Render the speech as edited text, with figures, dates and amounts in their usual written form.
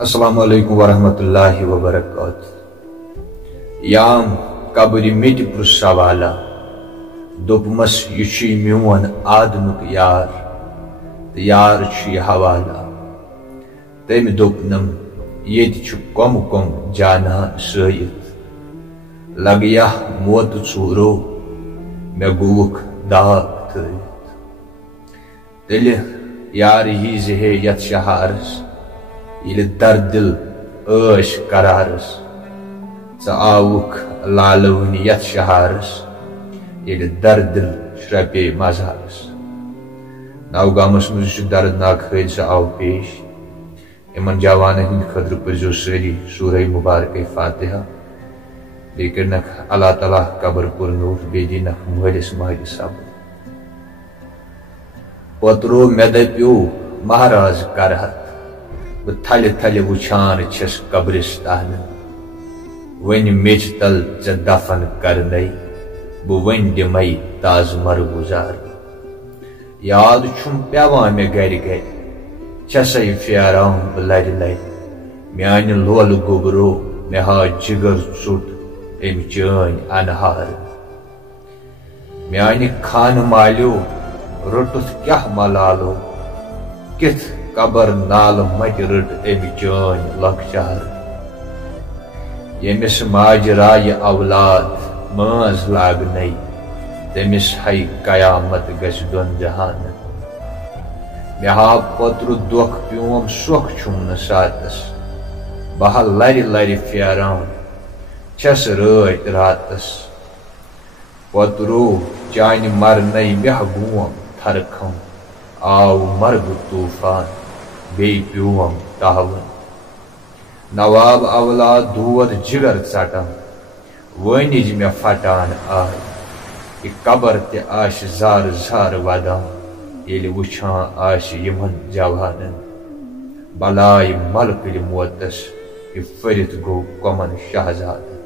السلام علیکم ورحمۃ اللہ وبرکاتہ. یام قبر مٹ پر سوالا دوپمس یہ میون آدمک یار تو یار حوالہ. تم دوپنم یت کم کم جانان سیت لگیا موت ژورو مے گوک داغ تھوت. تیل یار ہی زہے یت شہارس یل دردل عش قرارس. آوک لالون یت شہارس یل دردل شرپے مزارس. نوگامس مز دردناک حادثہ آو پیش. امن جوانن ہند خطر پرزو سری سورہ مبارک فاتحہ. بی کرنک اللہ تعالیٰ قبر پر نور بی دینک مالس ماجہ صبر. پوترو مے دپیو مہراز کرہت بہ تھل تھل وچھان چھس قبرستان. ون میچ تل ژے دفن کرنے بہ ون دمے تاز مر گزار. یاد چھم پیوان مے گر گر چھسے پھیران بہ لر لر. میانہ لول گوبرو مے ہا جگر ژوٹ ام چٲنۍ انہار. میانہ خان مالیو رٹت کیا ملالو کت قبر نال مت رٹ ام چٲنۍ لۄکچار. یمس ماجہ رایہ اولاد ماز لاگنے تمس ہے قیامت گژھِ دۄن جہانن. مے ہا پوتر دۄکھ پیوم سۄکھ چھُم نہٕ ساتس. بہٕ لرِ لرِ پھیران چھس رٲتۍ راتس. پوترو چانہِ مرنے مےٚ گوم تھرکھم. آو مرگ طوفان بیٚیہِ پیوم تاوُن. نواب اولاد دود جگر ژٹان وٲنِج مےٚ پھٹان آے. یہِ قبر تہِ آسہِ زار زار ودان ییٚلہِ وٕچھان آسہِ یِمن جوانن. بلاے ملکٕلۍ موتس یہِ پھٔرِتھ گوٚو کۄمن شہزادن.